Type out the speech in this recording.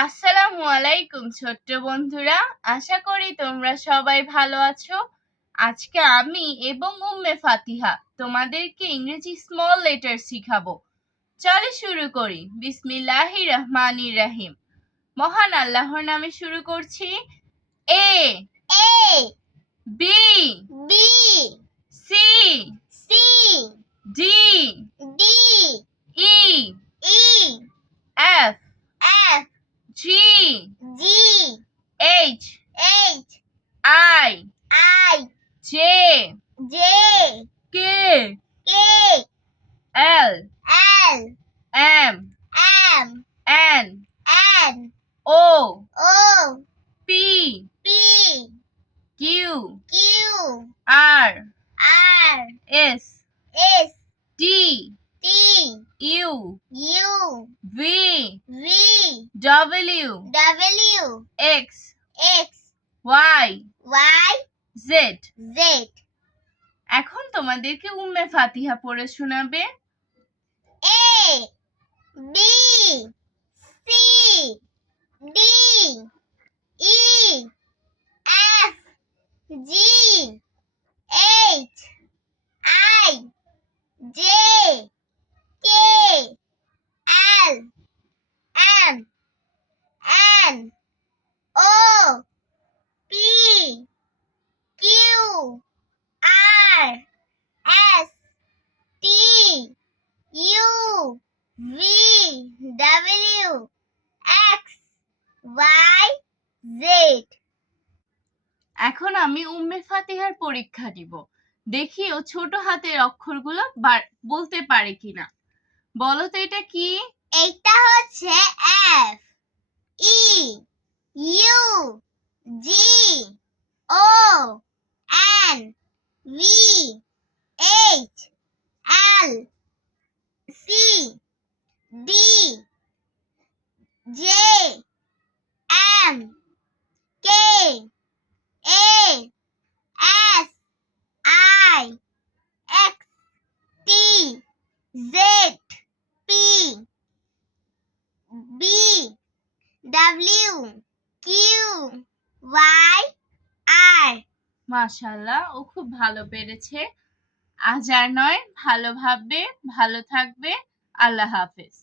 আসসালামু আলাইকুম ছোট্ট বন্ধুরা, আশা করি তোমরা সবাই ভালো আছো। আজকে আমি এবং উম্মে ফাতিহা তোমাদেরকে ইংরেজি স্মল লেটার শিখাবো। চলো শুরু করি। বিসমিল্লাহির রহমানির রহিম। মহান আল্লাহর নামে শুরু করছি। A A B B C C D D E E F F G G H H I I J J K K L L M M N N O O P P Q Q R R S S T T U U V V W W X X Y Y Z. Z এখন তোমাদেরকে উম্মে ফাতিহা পড়ে শোনাবে। A B C D E F G H I J K L M N O P Q R S T U V W X Y Z এখন আমি উম্মে ফাতিহার পরীক্ষা দিব। দেখি ও ছোট হাতের অক্ষরগুলো বলতে পারে কিনা। বলো তো এটা কি? এটা হচ্ছে F E U G O N V H L C D J M K A S I X T Z P B W Q Y R মাশাআল্লাহ, ও খুব ভালো পেরেছে। আজ আর নয়, ভালো ভাববে, ভালো থাকবে। আল্লাহ হাফেজ।